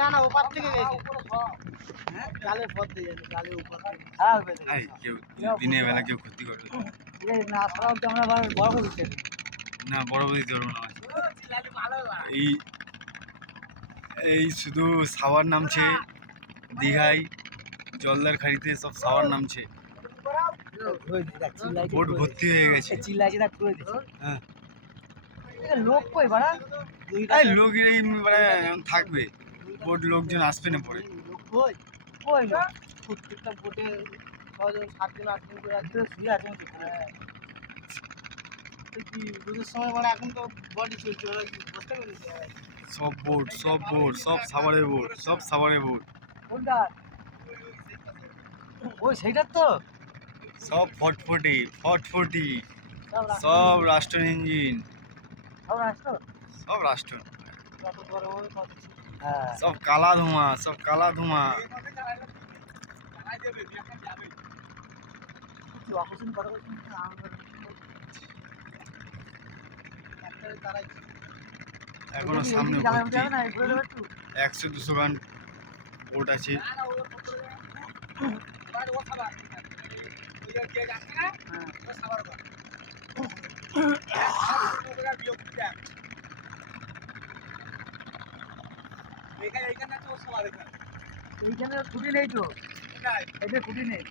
না না ওপার থেকে গেছে জালের পথ দিয়ে যাচ্ছে জালের উপর কেউ দিনের বেলা কেউ ক্ষতি করবে না আসলে আমরা বড় করে দিচ্ছি না বড় দিতে পারবো না এই এই শুধু সাওয়ার নামছে দীঘায় জলদার খাড়িতে সব সাওয়ার নামছে বোট ভর্তি হয়ে গেছে চিল্লাইছে না করে দিচ্ছে হ্যাঁ লোক কই বাড়া এই লোক এই মানে থাকবে বোট লোকজন আসবে না পরে কই কই না প্রত্যেকটা বোটে 6 জন 7 জন 8 জন করে আছে শুয়ে আছে কি দুটোর সময় মানে এখন তো বডি চলছে ওরা কি বুঝতে পেরেছে সব বোট সব সাভারের বোট সব সাভারের বোট কোনটা ওই সেইটার তো সব ফটফটি সব রাষ্ট্র ইঞ্জিন সব রাষ্ট্র সব রাষ্ট্র কত বড় বড় কত হ্যাঁ সব কালা ধোঁয়া কিছু অপারেশন করা এখনো সামনে 100-200 গান বোট আছে এইখানে ছুটি নেই তো এটা ছুটি নেই